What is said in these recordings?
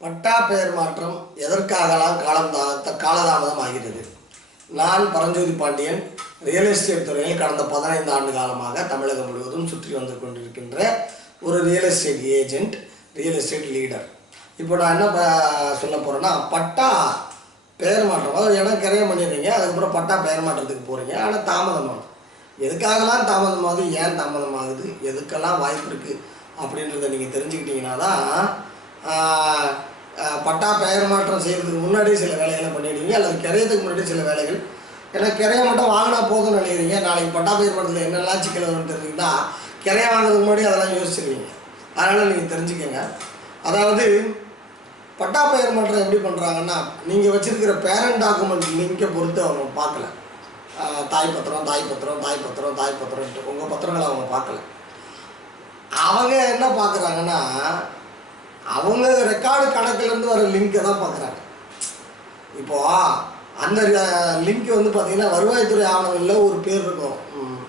பட்டா பெயர் மாற்றம் எதற்காகலாம் காலம் காலதாமதம் ஆகிறது நான் பரஞ்சோதி பாண்டியன் ரியல் எஸ்டேட் துறையில் கடந்த பதினைந்து ஆண்டு காலமாக தமிழகம் முழுவதும் சுற்றி வந்து கொண்டிருக்கின்ற ஒரு real estate agent real estate leader இப்போ நான் என்ன சொல்ல போகிறேன்னா பட்டா பெயர் மாற்றம் அதாவது இடம் கிரையம் பண்ணிடுறீங்க அதுக்கப்புறம் பட்டா பெயர் மாற்றத்துக்கு போகிறீங்க ஆனால் தாமதமாகும் எதுக்காகலாம் தாமதமாகுது ஏன் தாமதமாகுது எதுக்கெல்லாம் வாய்ப்பு இருக்குது அப்படின்றத நீங்கள் தெரிஞ்சுக்கிட்டீங்கன்னா தான் பட்டா பெயர் மாற்றம் செய்கிறதுக்கு முன்னாடியே சில வேலைகளை பண்ணிடுவீங்க அல்லது கிரையத்துக்கு முன்னாடி சில வேலைகள். ஏன்னா கிரையை மட்டும் வாங்கினா போதும்னு நினைக்கிறீங்க. நாளைக்கு பட்டா பெயர் மாற்றத்தில் என்னெல்லாம் சிக்கல் வரும்னு தெரிஞ்சுக்கிட்டா கிரையை வாங்குறதுக்கு முன்னாடி அதெல்லாம் யோசிச்சிருவீங்க. அதனால் நீங்கள் தெரிஞ்சுக்கோங்க. அதாவது பட்டா பெயர் மாற்றம் எப்படி பண்ணுறாங்கன்னா நீங்கள் வச்சுருக்கிற பேரண்ட் டாக்குமெண்ட் லிங்கை பொறுத்து அவங்க பார்க்கல. தாய் பத்திரம் தாய் பத்திரம் தாய் பத்திரம் தாய் பத்திரம்ட்டு உங்கள் பத்திரங்களை அவங்க பார்க்கல. அவங்க என்ன பார்க்குறாங்கன்னா அவங்க ரெக்கார்டு கணக்குலேருந்து வர லிங்கை தான் பார்க்குறாங்க. இப்போ அந்த லிங்க் வந்து பார்த்தீங்கன்னா வருவாய்த்துறை ஆவணங்களில் ஒரு பேர் இருக்கும். ம்,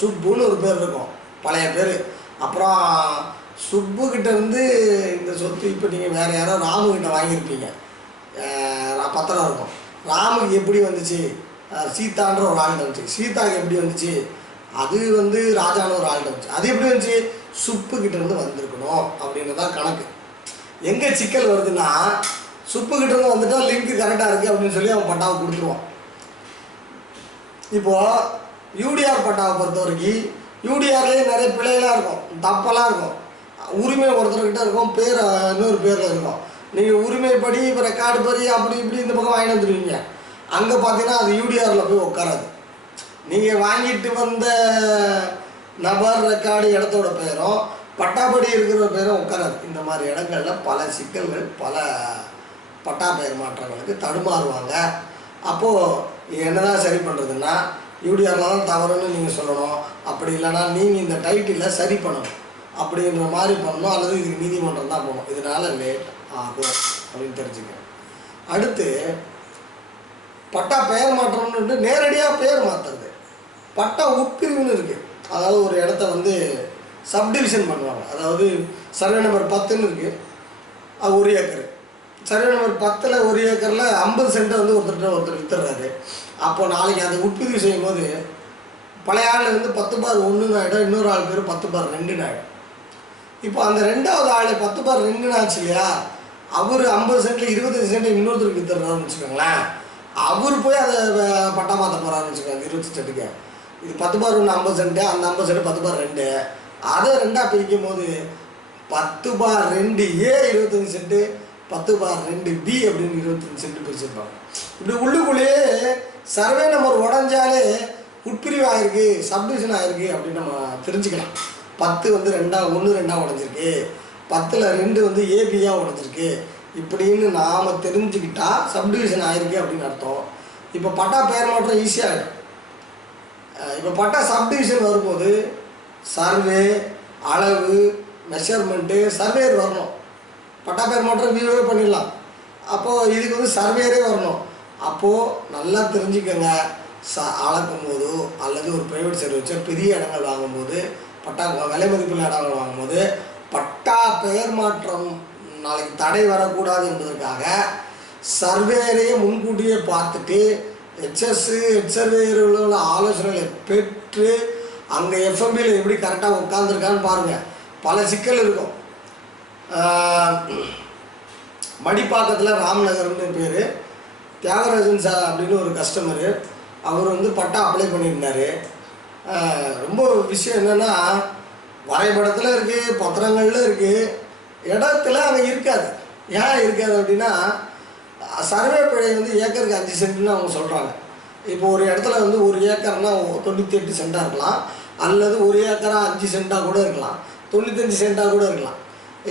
சுப்புன்னு ஒரு பேர் இருக்கும். பழைய பேர். அப்புறம் சுப்புக்கிட்ட வந்து இந்த சொத்து இப்போ நீங்கள் வேறு யாரோ ராமு கிட்ட வாங்கியிருப்பீங்க. பத்திரம் இருக்கும். ராமுக்கு எப்படி வந்துச்சு? சீதான்ற ஒரு ஆள்கிட்ட வந்துச்சு. சீதாக்கு எப்படி வந்துச்சு? அது வந்து ராஜான்னு ஒரு ஆள்கிட்ட வந்துச்சு. அது எப்படி வந்துச்சு? சுப்பு கிட்ட இருந்து வந்திருக்கணும். தான் கணக்கு. எங்கே சிக்கல் வருதுன்னா சுப்பு வந்துட்டால் லிங்க் கரெக்டாக இருக்குது அப்படின்னு சொல்லி அவன் பட்டாவை கொடுத்துருவான். இப்போது யூடிஆர் பட்டாவை பொறுத்த வரைக்கும் யூடிஆர்லேயே நிறைய பிழைகளாக இருக்கும். தப்பெல்லாம் இருக்கும். உரிமை ஒருத்தர்கிட்ட இருக்கும் பேர் இன்னொரு பேரில் இருக்கும். நீங்கள் உரிமைப்படி இப்போ ரெக்கார்டு படி அப்படி இப்படி இந்த பக்கம் வாங்கிட்டு வந்துடுவீங்க அங்கே பார்த்தீங்கன்னா அது யூடிஆரில் போய் உட்காராது நீங்கள் வாங்கிட்டு வந்த நபர் ரெக்கார்டு இடத்தோட பேரும் பட்டாப்படி இருக்கிற பேரும் உட்காராது. இந்த மாதிரி இடங்கள்ல பல சிக்கல்கள் பல பட்டா பெயர் மாற்றங்களுக்கு தடுமாறுவாங்க. அப்போது என்னதான் சரி பண்ணுறதுன்னா யூடிஆர்லாம் தவறுன்னு நீங்கள் சொல்லணும். அப்படி இல்லைன்னா நீங்கள் இந்த டைட்டிலை சரி பண்ணணும். அப்படின்ற மாதிரி பண்ணணும். அல்லது இதுக்கு நீதிமன்றம் தான் போகணும். இதனால லேட் ஆகும் அப்படின்னு தெரிஞ்சுக்கிறேன். அடுத்து பட்டா பெயர் மாற்றம்னு நேரடியாக பெயர் மாற்றுறது பட்டா உட்பிரிவுன்னு இருக்குது அதாவது ஒரு இடத்த வந்து சப்டிவிஷன் பண்ணுவாங்க. அதாவது சர்வே நம்பர் பத்துன்னு இருக்குது அது ஒரு ஏக்கர். சர்வே நம்பர் பத்தில் ஒரு ஏக்கரில் ஐம்பது சென்ட்டை வந்து ஒருத்தர்கிட்ட ஒருத்தர் வித்துடுறாரு. அப்போ நாளைக்கு அதை உற்பத்தி செய்யும் போது பழைய ஆள் இருந்து பத்து பார் ஒன்றுன்னு ஆகிடும் இன்னொரு ஆள் பேர் பத்து பார் ரெண்டுன்னு ஆகிடும் இப்போ அந்த ரெண்டாவது ஆள் பத்து பார் ரெண்டுன்னு ஆச்சு இல்லையா? அவர் ஐம்பது சென்ட்டில் இருபத்தஞ்சு சென்ட் இன்னொருத்தருக்கு வித்துறாருன்னு வச்சுக்கோங்களேன். அவர் போய் அதை பட்டா மாற்ற போகிறாருன்னு வச்சுக்கோங்க இருபத்தி சென்ட்டுக்கு இது பத்து பார் ஒன்று ஐம்பது சென்ட்டு அந்த ஐம்பது சென்ட்டு பத்து பார் ரெண்டு. அதை ரெண்டாக பிரிக்கும் போது பத்து பார் ரெண்டு ஏ இருபத்தஞ்சு சென்ட்டு பத்து பார் ரெண்டு பி அப்படின்னு இருபத்தஞ்சு சென்ட் பிரிச்சிருப்பாங்க. இப்படி உள்ளுக்குள்ளேயே சர்வே நம்பர் உடஞ்சாலே உட்பிரிவு ஆகிருக்கு சப்டிவிஷன் ஆகிருக்கு அப்படின்னு நம்ம தெரிஞ்சுக்கலாம். பத்து வந்து ரெண்டாக ஒன்று ரெண்டாக உடஞ்சிருக்கு. பத்தில் ரெண்டு வந்து ஏபியாக உடஞ்சிருக்கு. இப்படின்னு நாம் தெரிஞ்சுக்கிட்டா சப்டிவிஷன் ஆகிருக்கு அப்படின்னு அர்த்தம். இப்போ பட்டா பெயர் மாற்றம் ஈஸியாகிடும் இப்போ பட்டா சப்டிவிஷன் வரும்போது சர்வே அளவு மெஷர்மெண்ட்டு சர்வேர் வரணும். பட்டா பேர் மாற்றம் வியூவே பண்ணிடலாம். அப்போது இதுக்கு வந்து சர்வேரே வரணும். அப்போது நல்லா தெரிஞ்சுக்கங்க. ச அளக்கும் போதோ அல்லது ஒரு ப்ரைவேட் சைடு வச்சா பெரிய இடங்கள் வாங்கும்போது பட்டா விலை மதிப்புள்ள இடங்கள் வாங்கும்போது பட்டா பெயர் மாற்றம் நாளைக்கு தடை வரக்கூடாது என்பதற்காக சர்வேயரையே முன்கூட்டியே பார்த்துட்டு ஹெச்எஸ்ஸு ஹெச் சர்வேயர்களோட ஆலோசனைகளை பெற்று அங்கே எஃப்எம்பியில் எப்படி கரெக்டாக உட்காந்துருக்கான்னு பாருங்கள் பல சிக்கல் இருக்கும். மடிப்பாக்கத்தில் ராம்நகர்னு பேர். தியாகராஜன் சார் அப்படின்னு ஒரு கஸ்டமரு அவர் வந்து பட்டா அப்ளை பண்ணியிருந்தார். ரொம்ப விஷயம் என்னென்னா வரைபடத்தில் இருக்குது பத்திரங்களில் இருக்குது இடத்துல அங்கே இருக்காது. ஏன் இருக்காது அப்படின்னா சர்வே பிழை வந்து ஏக்கருக்கு அஞ்சு சென்ட்னு அவங்க சொல்கிறாங்க இப்போ ஒரு இடத்துல வந்து ஒரு ஏக்கர்னால் தொண்ணூற்றி எட்டு சென்டாக இருக்கலாம். அல்லது ஒரு ஏக்கரா அஞ்சு சென்ட்டாக கூட இருக்கலாம். தொண்ணூத்தஞ்சு சென்ட்டாக கூட இருக்கலாம்.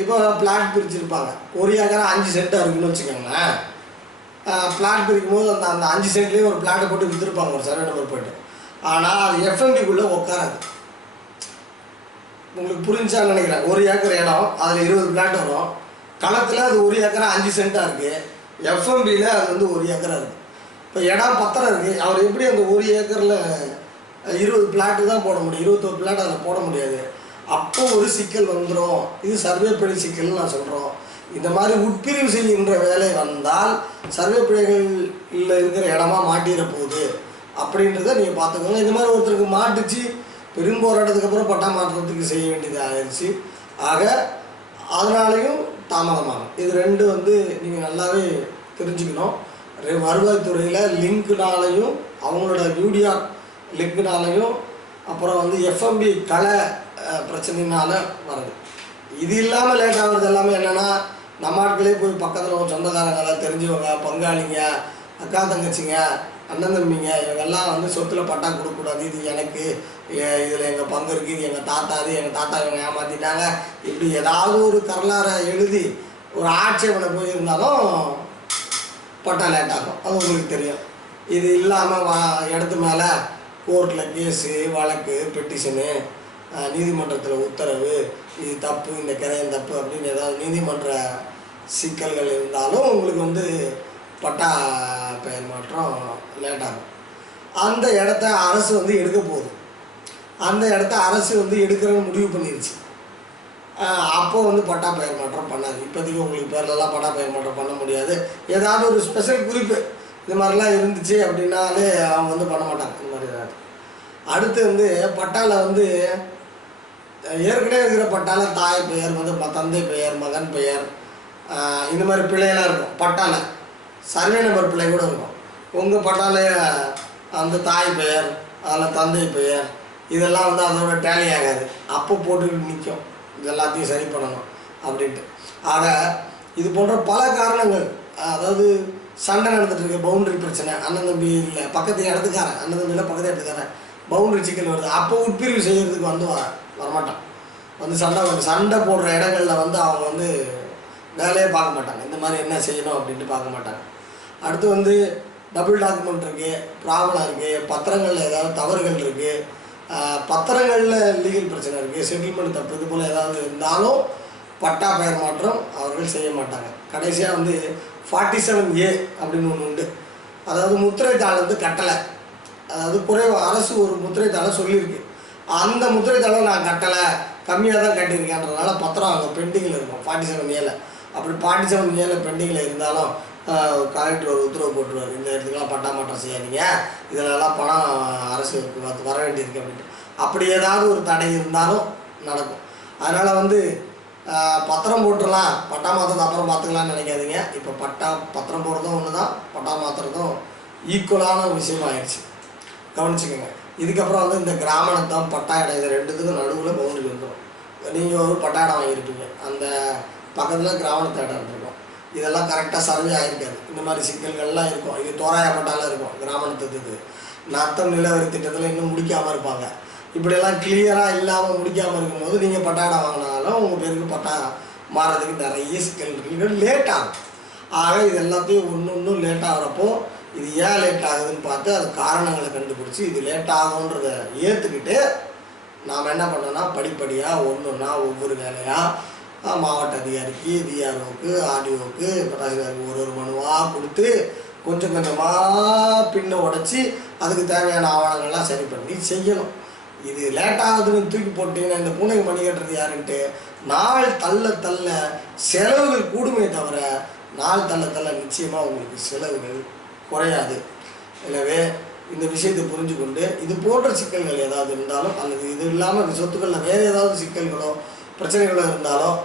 இப்போ பிளாட் பிரிச்சிருப்பாங்க. ஒரு ஏக்கரா அஞ்சு சென்ட்டாக இருக்குன்னு வச்சுக்கோங்களேன். பிளாட் பிரிக்கும் போது அந்த அந்த அஞ்சு சென்ட்லேயும் ஒரு பிளாட்டை போட்டு விற்றுருப்பாங்க ஒரு சர்வே நம்பர் போட்டு. ஆனால் அது எஃப்எம்பிக்குள்ளே உட்காராது உங்களுக்கு புரிஞ்சான்னு நினைக்கிறேன். ஒரு ஏக்கர் இடம் அதில் இருபது பிளாட் வரும். களத்தில் அது ஒரு ஏக்கரா அஞ்சு சென்ட்டாக இருக்குது எஃப்எம்பியில் அது வந்து ஒரு ஏக்கரா இருக்குது இப்போ இடம் பத்திரம் இருக்குது அவர் எப்படி அந்த ஒரு ஏக்கரில் இருபது பிளாட்டு தான் போட முடியும். இருபத்தொரு பிளாட் அதில் போட முடியாது. அப்போ ஒரு சிக்கல் வந்துடும் இது சர்வே பிழை சிக்கல்னு நான் சொல்கிறோம் இந்த மாதிரி உட்பிரிவு செய்கின்ற வேலை வந்தால் சர்வே பிழைகளில் இருக்கிற இடமா மாட்டிட போகுது. அப்படின்றத நீங்கள் பார்த்துக்கோங்க. இந்த மாதிரி ஒருத்தருக்கு மாட்டுச்சு பெரும் போராட்டத்துக்கு அப்புறம் பட்டா மாற்றத்துக்கு செய்ய வேண்டியது ஆயிடுச்சு. ஆக அதனாலையும் தாமதமாகும். இது ரெண்டு வந்து நீங்கள் நல்லாவே தெரிஞ்சுக்கணும். வருவாய்த்துறையில் லிங்க்னாலையும் அவங்களோட வீடியோ லிங்க்னாலையும் அப்புறம் வந்து எஃப்எம்பி கலை பிரச்சனைனால வருது. இது இல்லாமல் லேட் ஆகுறது எல்லாமே என்னென்னா நம்ம ஆட்களே போய் பக்கத்தில் சொந்தக்காரங்கள தெரிஞ்சவங்க பங்காளிங்க அக்கா தங்கச்சிங்க அண்ணன் தம்பிங்க இவங்கெல்லாம் வந்து சொத்தில் பட்டா கொடுக்கக்கூடாது. இது எனக்கு இதில் எங்கள் பங்கு இருக்குது இது எங்கள் தாத்தா இது எங்கள் தாத்தா இவங்க ஏமாற்றிட்டாங்க இப்படி ஏதாவது ஒரு கரலாரை எழுதி ஒரு ஆட்சேபனை போயிருந்தாலும் பட்டா லேட் ஆகும். அது உங்களுக்கு தெரியும். இது இல்லாமல் வா இடத்து மேலே கோர்ட்டில் கேஸு வழக்கு பெட்டிஷனு நீதிமன்றத்தில் உத்தரவு இது தப்பு இந்த கிரையம் தப்பு அப்படின்னு ஏதாவது நீதிமன்ற சிக்கல்கள் இருந்தாலும் உங்களுக்கு வந்து பட்டா பெயர் மாற்றம் லேட்டாகும். அந்த இடத்த அரசு வந்து எடுக்க போகுது. அந்த இடத்த அரசு வந்து எடுக்கிறன்னு முடிவு பண்ணிருச்சு. அப்போ வந்து பட்டா பெயர் மாற்றம் பண்ணாது. இப்போதைக்கு உங்களுக்கு பேர்லலாம் பட்டா பெயர் மாற்றம் பண்ண முடியாது. ஏதாவது ஒரு ஸ்பெஷல் குறிப்பு. இது மாதிரிலாம் இருந்துச்சு அப்படின்னாலே அவங்க வந்து பண்ண மாட்டாங்க இந்த மாதிரி ஏதாவது. அடுத்து வந்து பட்டால வந்து ஏற்கனவே இருக்கிற பட்டால தாய் பெயர் வந்து ம- தந்தை பெயர் மகன் பெயர் இந்த மாதிரி பிள்ளையெல்லாம் இருக்கும். பட்டால. சர்வே நம்பர் பிள்ளை கூட இருக்கும். உங்கள் பட்டால அந்த தாய் பெயர் அதில் தந்தை பெயர் இதெல்லாம் வந்து அதோட டேலி ஆகாது. அப்போ போட்டுக்கிட்டு நிற்கும் இது எல்லாத்தையும் சரி பண்ணணும். அப்படின்ட்டு. ஆக இது போன்ற பல காரணங்கள் அதாவது சண்டை நடந்துட்டு இருக்கு பவுண்டரி பிரச்சனை அண்ணன் தம்பி இல்லை பக்கத்து இடத்துக்காரன் அண்ணன் தம்பியில் பக்கத்து இடத்துக்காரன் பவுண்டரி சிக்கல் வருது. அப்போ உட்பிரிவு செய்கிறதுக்கு வந்து வர வரமாட்டான். வந்து சண்டை வந்து சண்டை போடுற இடங்களில் வந்து அவங்க வந்து வேலையே பார்க்க மாட்டாங்க. இந்த மாதிரி என்ன செய்யணும் அப்படின்ட்டு பார்க்க மாட்டாங்க. அடுத்து வந்து டபுள் டாக்குமெண்ட் இருக்குது ப்ராப்ளம் இருக்குது பத்திரங்களில் ஏதாவது தவறுகள் இருக்குது பத்திரங்களில் லீகல் பிரச்சனை இருக்குது செட்டில்மெண்ட் தப்பு இது போல் ஏதாவது இருந்தாலும் பட்டா பெயர் மாற்றம் அவர்கள் செய்ய மாட்டாங்க. கடைசியாக வந்து ஃபார்ட்டி செவன் ஏ அப்படின்னு ஒன்று உண்டு. அதாவது முத்திரைத்தாள் வந்து கட்டலை. அதாவது குறைவு அரசு ஒரு முத்திரைத்தாளை சொல்லியிருக்கு. அந்த முத்திரைத்தாளை நான் கட்டலை. கம்மியாக தான் கட்டியிருக்கேன்றதுனால பத்திரம் அங்கே பெண்டிங்கில் இருக்கும். ஃபார்ட்டி செவன் ஏல அப்படி ஃபார்ட்டி செவன் ஏல பெண்டிங்கில் இருந்தாலும் கலெக்டர் ஒரு உத்தரவு போட்டுருவார். இந்த இடத்துக்குலாம் பட்டா மாற்றம் செய்யாதீங்க. இதிலெல்லாம் பணம் அரசுக்கு வர வேண்டியிருக்கு அப்படின்ட்டு. அப்படி ஏதாவது ஒரு தடை இருந்தாலும் நடக்கும். அதனால் வந்து பத்திரம் போட்டுடலாம் பட்டா மாத்திரத்தை அப்புறம் பார்த்துக்கலாம்னு நினைக்காதீங்க. இப்போ பட்டா பத்திரம் போடுறதும் ஒன்று தான் பட்டா மாத்திரதும் ஈக்குவலான விஷயம் ஆயிடுச்சு. கவனிச்சுக்கோங்க. இதுக்கப்புறம் வந்து இந்த கிராமணத்தம் பட்டா இடம் இது ரெண்டுத்துக்கும் நடுவில் பவுண்டரி வந்துடும் நீங்கள் ஒரு பட்டா இடம் வாங்கியிருப்பீங்க. அந்த பக்கத்தில் கிராமணத்து இடம் இருந்திருக்கும். இதெல்லாம் கரெக்டாக சர்வே ஆகிருக்காது இந்த மாதிரி சிக்கல்கள்லாம் இருக்கும். இது தோராய பட்டாலாம் இருக்கும். கிராமணத்துக்கு நத்தம் நிலவரி திட்டத்தில் இன்னும் முடிக்காமல் இருப்பாங்க. இப்படியெல்லாம் கிளியராக இல்லாமல் முடிக்காமல் இருக்கும்போது நீங்கள் பட்டா வாங்கினாலும் உங்கள் பேருக்கு பட்டா மாறதுக்கு நிறைய சிக்கல் இருக்குது லேட் ஆகும். ஆக இது எல்லாத்தையும் ஒன்று ஒன்றும் லேட் ஆகிறப்போ இது ஏன் லேட் ஆகுதுன்னு பார்த்து அது காரணங்களை கண்டுபிடிச்சி இது லேட் ஆகுன்றத ஏற்றுக்கிட்டு நாம் என்ன பண்ணோம்னா படிப்படியாக ஒன்று ஒன்றா ஒவ்வொரு வேலையாக மாவட்ட அதிகாரிக்கு டிஆர்ஓக்கு ஆர்டிஓக்கு தாசில்தாருக்கு ஒரு ஒரு மனுவாக கொடுத்து கொஞ்சம் கொஞ்சமாக பின்ன உடச்சி அதுக்கு தேவையான ஆவணங்கள்லாம் சரி பண்ணி செய்யணும். இது லேட்டாகுதுன்னு தூக்கி போட்டீங்கன்னா இந்த பூனைக்கு மணி கட்டுறது யாருன்ட்டு நாள் தள்ள தள்ள செலவுகள் கூடுமே தவிர நாள் தள்ள தள்ள நிச்சயமாக உங்களுக்கு செலவுகள் குறையாது. எனவே இந்த விஷயத்தை புரிஞ்சு கொண்டு இது போன்ற சிக்கல்கள் ஏதாவது இருந்தாலும் அல்லது இது இல்லாமல் இந்த சொத்துக்களில் வேறு ஏதாவது சிக்கல்களோ பிரச்சனைகளோ இருந்தாலும்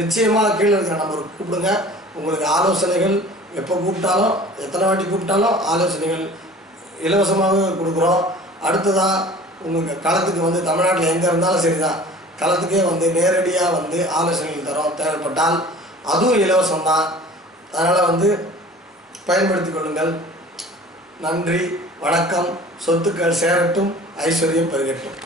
நிச்சயமாக கீழே இருக்கிற நம்பருக்கு கூப்பிடுங்க. உங்களுக்கு ஆலோசனைகள் எப்போ கூப்பிட்டாலும் எத்தனை வாட்டி கூப்பிட்டாலும் ஆலோசனைகள் இலவசமாக கொடுக்குறோம். அடுத்ததாக உங்களுக்கு களத்துக்கு வந்து தமிழ்நாட்டில் எங்கே இருந்தாலும் சரி தான் களத்துக்கே வந்து நேரடியாக வந்து ஆலோசனைகள் தரோம் தேவைப்பட்டால். அதுவும் இலவசம் தான் அதனால் வந்து பயன்படுத்தி கொள்ளுங்கள். நன்றி வணக்கம். சொத்துக்கள் சேரட்டும் ஐஸ்வர்யம் பெருகட்டும்.